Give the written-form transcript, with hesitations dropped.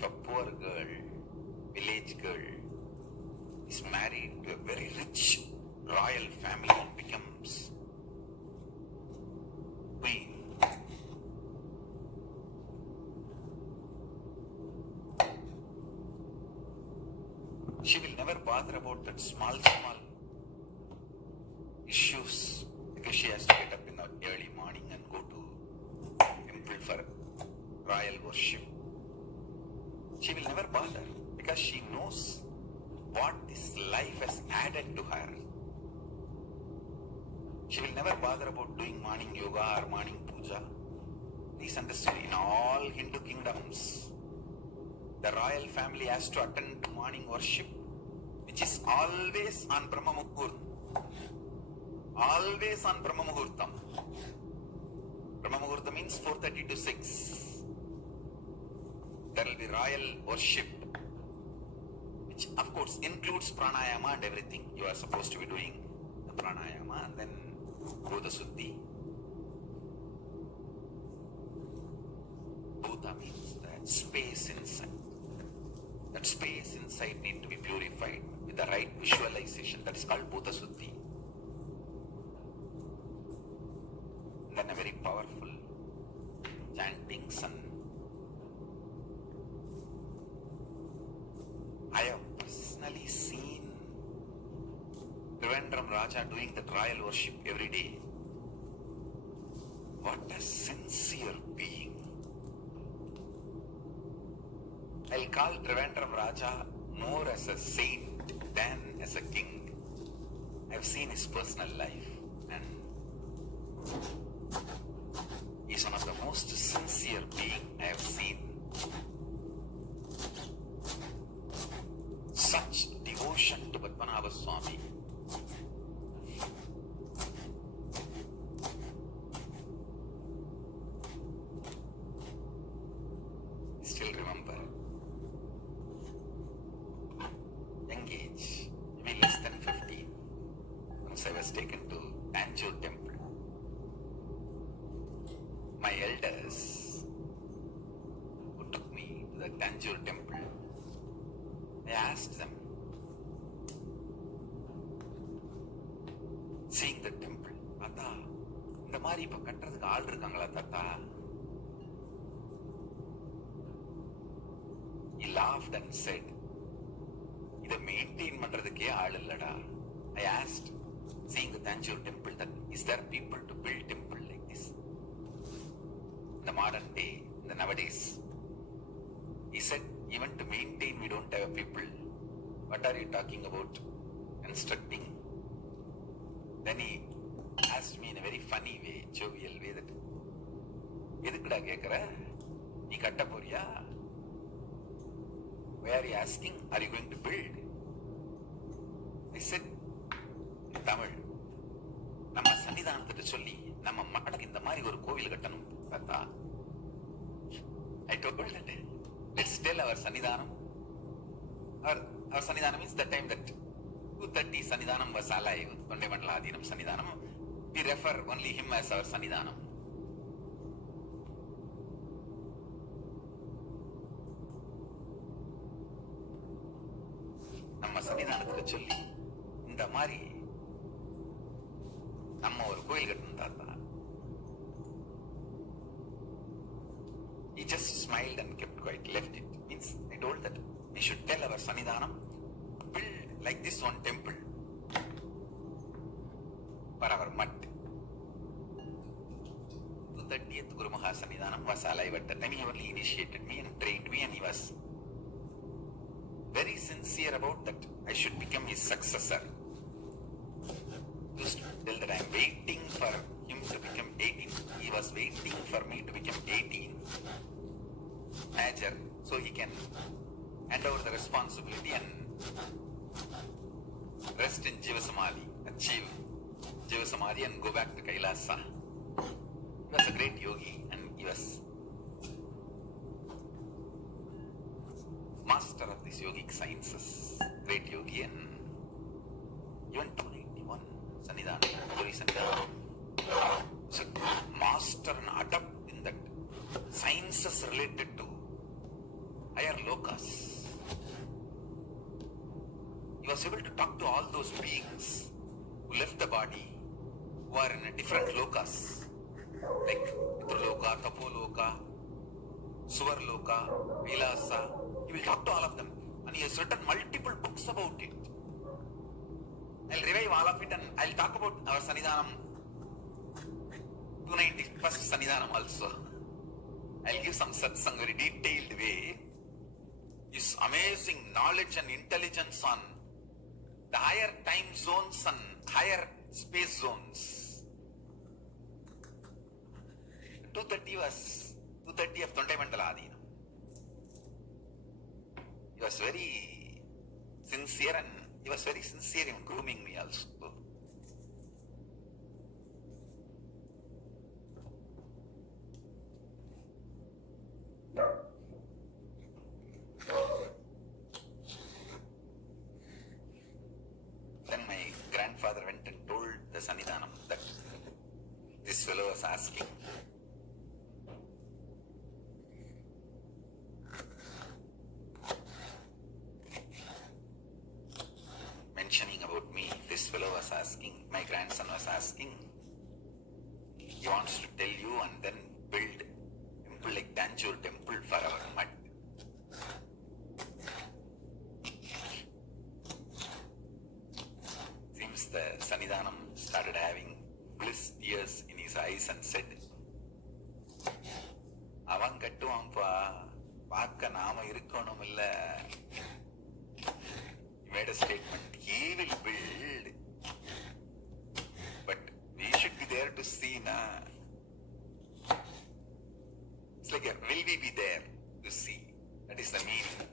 if a poor girl, village girl, is married to a very rich royal family and becomes queen, she will never bother about that small issues because she has to get up in the early morning and go to temple for royal worship. She will never bother because she knows what this life has added to her. She will never bother about doing morning yoga or morning puja. Please understand, in all Hindu kingdoms, the royal family has to attend to morning worship, which is always on Brahma Muhurtam. Always on Brahma Muhurtam. Brahma Muhurtam means 4:30 to 6. There will be royal worship, which of course includes pranayama and everything. You are supposed to be doing the pranayama and then Bhuta Suddhi. Bhuta means that space inside. That space inside needs to be purified with the right visualization. That is called Bhuta Suddhi. Then a very powerful chantings, and I have personally seen Trivandrum Raja doing the royal worship every day. What a sincere being. I'll call Trivandrum Raja more as a saint than as a king. I've seen his personal life and he's one of the most sincere beings I have seen. Such devotion to Padmanabha Swami. Still remember, young age, maybe less than 15, once I was taken to Tanjore temple. My elders who took me to the Tanjore temple, I asked them, seeing the temple, Tata, இந்த மாதிரி இப்ப கட்டுறதுக்கு ஆள் இருக்காங்களா தாத்தா? He laughed and said, இதை maintain பண்றதுக்கே ஆள் இல்லடா. I asked, seeing the Tanjore temple, that is there people to build temple like this? In the modern day, in the nowadays. He said, even to maintain we don't have people. What are you talking about constructing? Then he asked me in a very funny way, jovial way, that எதுக்குடா கேக்குற? நீ கட்ட போறியா? Why are you asking? Are you going to build? I said, in Tamil, நம்ம சன்னிதானத்திட்ட சொல்லி நம்ம மக்களுக்கு இந்த மாதிரி ஒரு கோவில் கட்டணும் தாத்தா. I told that, let's tell our Sannidhanam. Our Sannidhanam means the time that 230 Sannidhanam was alive, Tondaimandaladinam Sannidhanam. We refer only him as our Sannidhanam. நம்ம சன்னிதானத்துல சொல்லி இந்த மாதிரி நம்ம ஒரு கோயில் கட்டணும் தாத்தா. He just smiled and kept quiet, left it. Means I told that we should tell our Sannidhanam, build like this one temple for our mutt. 230th Guru Maha Sannidhanam was alive at that time. He only initiated me and trained me, and he was very sincere about that I should become his successor. Just tell that I am waiting for him to become 18. He was waiting for me to become 18 major, so he can hand over the responsibility and rest in Jiva Samadhi, achieve Jiva Samadhi and go back to Kailasa. He was a great yogi and he was master of these yogic sciences, great yogi, and even 291 Sannidhanam, Guru Sannidhanam. So master and adept in that sciences related to higher lokas. He was able to talk to all those beings who left the body, who are in a different lokas, like Pitraloka, Tapoloka, Suvarloka, Vilasa. He will talk to all of them, and he has written multiple books about it. I'll revive all of it, and I'll talk about our Sanidhanam 291st Sanidhanam also. I'll give some satsang very detailed way. His amazing knowledge and intelligence on the higher time zones and higher space zones. 230 of Tondai Adina. He was very sincere, and he was very sincere in grooming me also. Then my grandfather went and told the Sanidhanam that this fellow was asking. Mentioning about me, this fellow was asking, my grandson was asking, he wants to tell you and then build temple like Tanjore temple for our mud. Seems the Sanidhanam started having bliss tears in his eyes and said, Avan kattuvaanpa, paakka naama irukkonumilla. He made a statement, he will build, but we should be there to see, na. It's like, will we be there to see? That is the meaning.